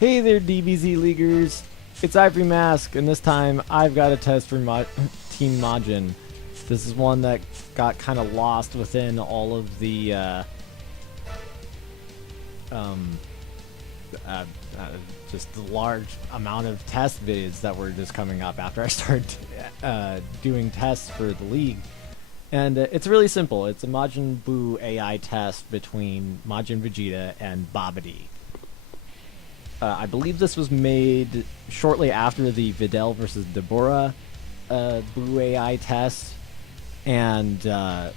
Hey there, DBZ Leaguers! It's Ivory Mask, and this time I've got a test for Team Majin. This is one that got kind of lost within all of the just the large amount of test videos that were just coming up after I started doing tests for the league. And it's really simple. It's a Majin Buu AI test between Majin Vegeta and Babidi. I believe this was made shortly after the Videl versus Dabura Buu AI test, and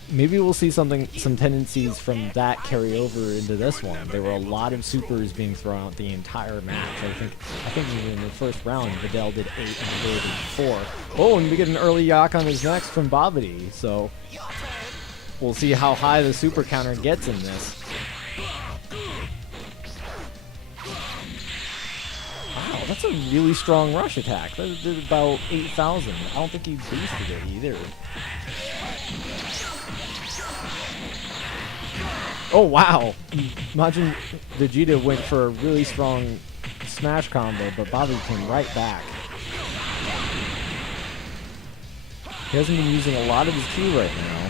maybe we'll see some tendencies from that carry over into this one. There were a lot of supers being thrown out the entire match. I think even in the first round, Videl did 8 and Videl did 4. Oh, and we get an early yak on his next from Babidi, so we'll see how high the super counter gets in this. Wow, that's a really strong rush attack. That did about 8,000. I don't think he boosted it either. Oh wow! Majin Vegeta went for a really strong smash combo, but Babidi came right back. He hasn't been using a lot of his Q right now.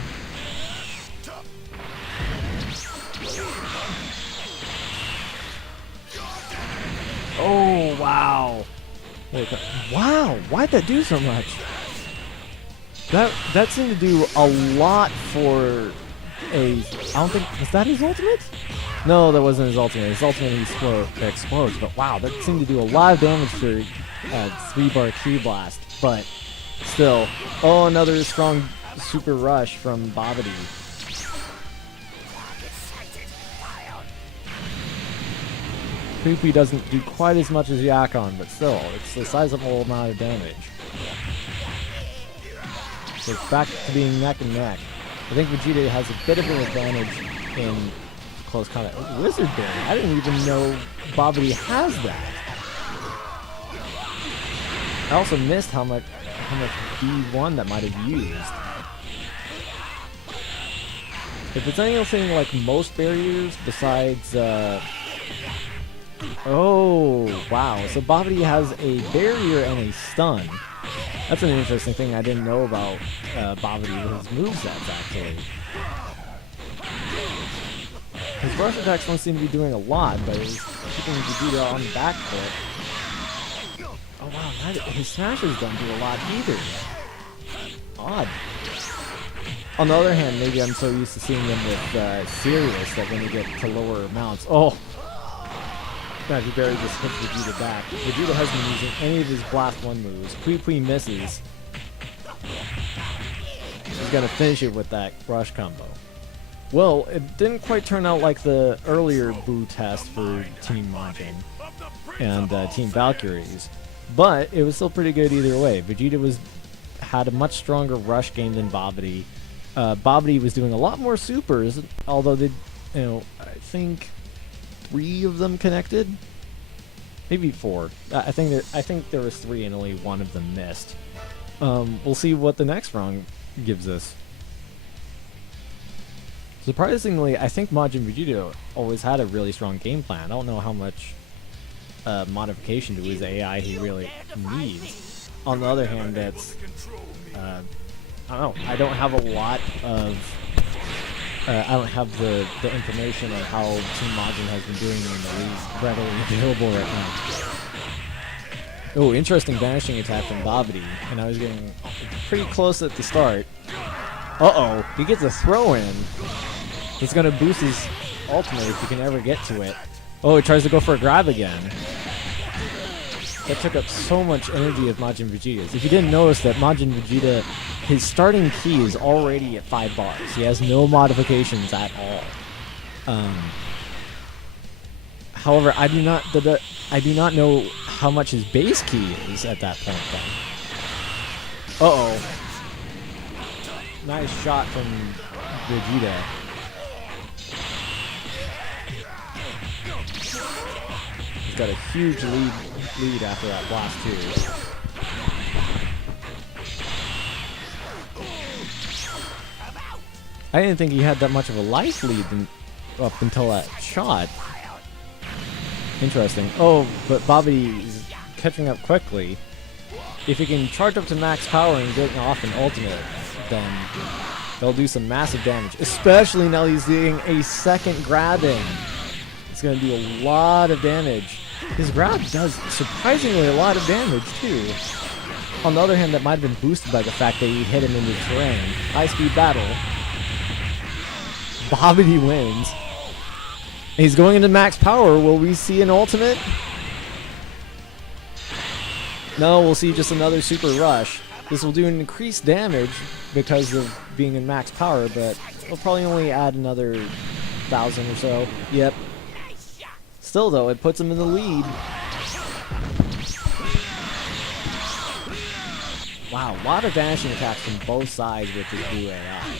Oh, wow. Wow, why'd that do so much? That seemed to do a lot for a... I don't think... Was that his ultimate? No, that wasn't his ultimate. His ultimate explodes, but wow, that seemed to do a lot of damage for 3-bar Q blast. But still... Oh, another strong super rush from Babidi. Poopy doesn't do quite as much as Yakon, but still, it's a sizable amount of damage. So it's back to being neck and neck. I think Vegeta has a bit of an advantage in close combat. Oh, Wizard Berry! I didn't even know Babidi has that. I also missed how much B1 that might have used. If it's anything like most barriers besides oh, wow. So Babidi has a barrier and a stun. That's an interesting thing I didn't know about Babidi with his movesets, actually. His rush attacks don't seem to be doing a lot, but he's keeping Vegeta on the back foot. Oh wow, his smashes don't do a lot either. Odd. On the other hand, maybe I'm so used to seeing them with Sirius that when you get to lower amounts... Oh! Magic Berry just hits Vegeta back. Vegeta hasn't been using any of his Blast 1 moves. Pui misses. He's gonna finish it with that rush combo. Well, it didn't quite turn out like the earlier Buu test for Team Majin and Team Valkyries, but it was still pretty good either way. Vegeta had a much stronger rush game than Babidi. Babidi was doing a lot more supers, although I think 3 of them connected, maybe 4. I think there was 3 and only 1 of them missed. We'll see what the next round gives us. Surprisingly, I think Majin Vegeta always had a really strong game plan. I don't know how much modification to his AI he really needs. On the other hand, that's I don't know. I don't have a lot of I don't have the information on how Team Majin has been doing in the league readily available right now. Oh, interesting vanishing attack from Babidi, and I was getting pretty close at the start. Uh-oh, he gets a throw-in. It's going to boost his ultimate if he can ever get to it. Oh, he tries to go for a grab again. That took up so much energy of Majin Vegeta's. If you didn't notice that Majin Vegeta, his starting key is already at 5 bars. He has no modifications at all. However, I do not know how much his base key is at that point then. Uh-oh. Nice shot from Vegeta. He's got a huge lead after that blast too. I didn't think he had that much of a life lead up until that shot. Interesting. Oh, but Babidi is catching up quickly. If he can charge up to max power and get off an ultimate, then they'll do some massive damage. Especially now he's doing a second grab in. It's going to do a lot of damage. His grab does surprisingly a lot of damage too. On the other hand, that might have been boosted by the fact that he hit him in the terrain. High speed battle. Babidi wins. He's going into max power. Will we see an ultimate? No, we'll see just another super rush. This will do an increased damage because of being in max power, but it'll probably only add another 1,000 or so. Yep. Still though, it puts him in the lead. Wow, a lot of vanishing attacks from both sides with this Buu AI.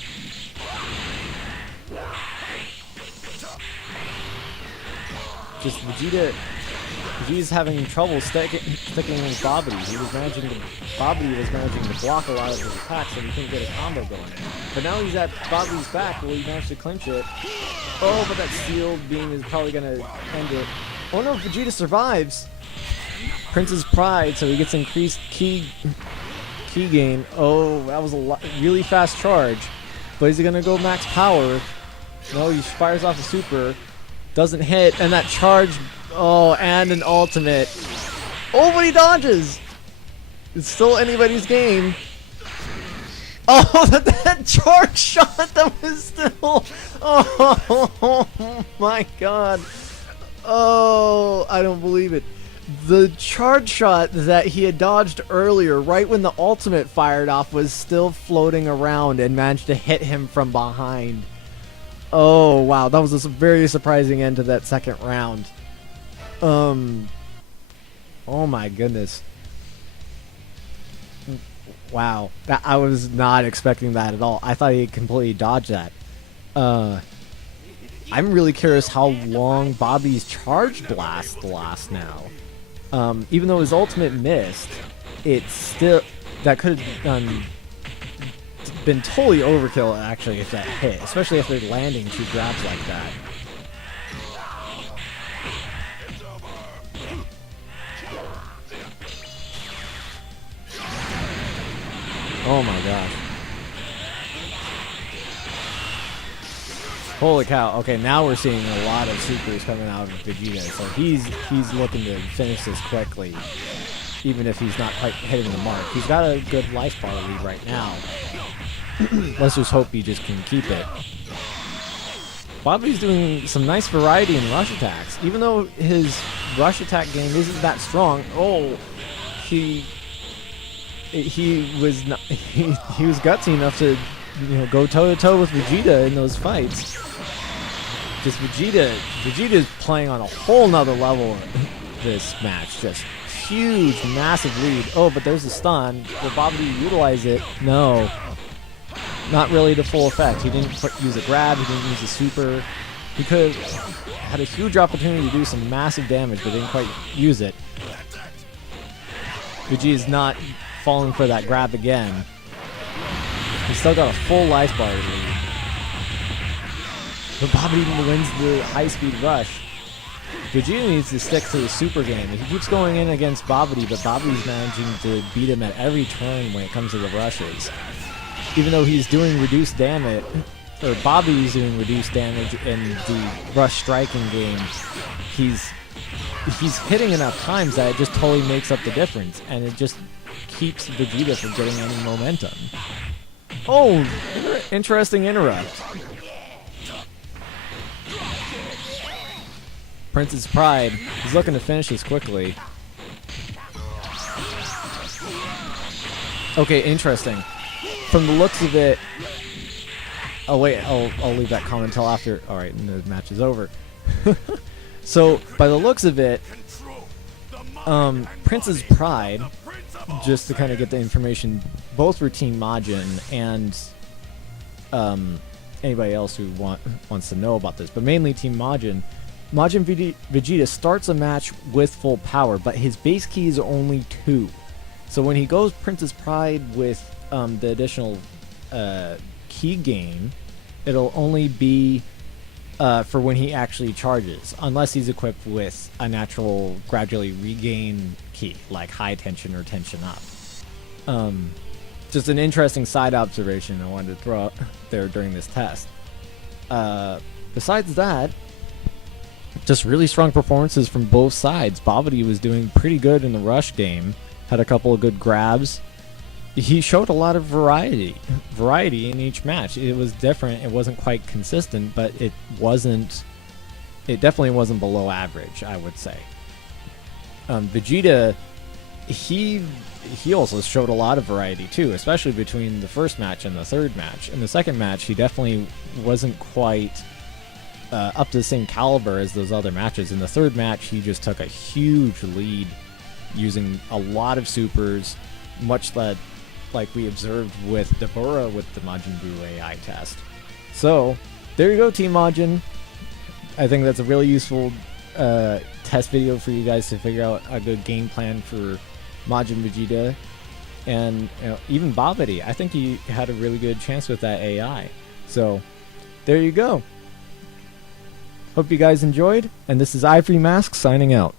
Just Vegeta's having trouble sticking with Babidi. Babidi was managing to block a lot of his attacks, so he couldn't get a combo going. But now he's at Babidi's back, will he manage to clinch it? Oh, but that sealed beam is probably gonna end it. Oh no, Vegeta survives! Prince's Pride, so he gets increased key gain. Oh, that was a really fast charge. But is he gonna go max power? No, he fires off a super. Doesn't hit, and that charge. Oh, and an ultimate. Oh, but he dodges. It's still anybody's game. Oh, that charge shot that was still. Oh my god. Oh, I don't believe it. The charge shot that he had dodged earlier, right when the ultimate fired off, was still floating around and managed to hit him from behind. Oh, wow. That was a very surprising end to that second round. Oh my goodness. Wow. I was not expecting that at all. I thought he completely dodged that. I'm really curious how long Babidi's charge blast lasts now. Even though his ultimate missed, it's still... That could have been totally overkill, actually, if that hit. Especially if they're landing two grabs like that. Oh my gosh. Holy cow. Okay, now we're seeing a lot of supers coming out of Vegeta. So he's looking to finish this quickly. Even if he's not quite hitting the mark. He's got a good life bar lead right now. Let's just hope he just can keep it. Babidi's doing some nice variety in rush attacks. Even though his rush attack game isn't that strong. Oh, he was gutsy enough to, go toe to toe with Vegeta in those fights. Just Vegeta's playing on a whole nother level this match. Just huge, massive lead. Oh, but there's a stun. Will Babidi utilize it? No. Not really to full effect. He didn't use a grab. He didn't use a super. He could have had a huge opportunity to do some massive damage, but didn't quite use it. Vegeta's not falling for that grab again. He's still got a full life bar lead. But Babidi wins the high-speed rush. Vegeta needs to stick to the super game. He keeps going in against Babidi, but Babidi's managing to beat him at every turn when it comes to the rushes. Even though he's doing reduced damage, or Babidi's doing reduced damage in the rush striking game, he's hitting enough times that it just totally makes up the difference, and it just keeps Vegeta from getting any momentum. Oh, interesting interrupt. Prince's Pride is looking to finish this quickly. Okay, interesting. From the looks of it... Oh wait, I'll leave that comment until after... Alright, the match is over. So, by the looks of it, Prince's Pride, just to kind of get the information, both were Team Majin, and anybody else who wants to know about this, but mainly Team Majin. Majin Vegeta starts a match with full power, but his base key is only 2. So when he goes Prince's Pride with the additional key gain, it'll only be for when he actually charges, unless he's equipped with a natural gradually regain key, like high tension or tension up. Just an interesting side observation I wanted to throw out there during this test. Besides that, just really strong performances from both sides. Babidi was doing pretty good in the rush game, had a couple of good grabs. He showed a lot of variety in each match. It was different. It wasn't quite consistent, but it definitely wasn't below average, I would say. Vegeta, he also showed a lot of variety too, especially between the first match and the third match. In the second match, he definitely wasn't quite up to the same caliber as those other matches. In the third match, he just took a huge lead using a lot of supers, much like we observed with Dabura with the Majin Buu AI test. So, there you go, Team Majin. I think that's a really useful test video for you guys to figure out a good game plan for Majin Vegeta. And even Babidi, I think he had a really good chance with that AI. So, there you go. Hope you guys enjoyed, and this is Ivory Mask signing out.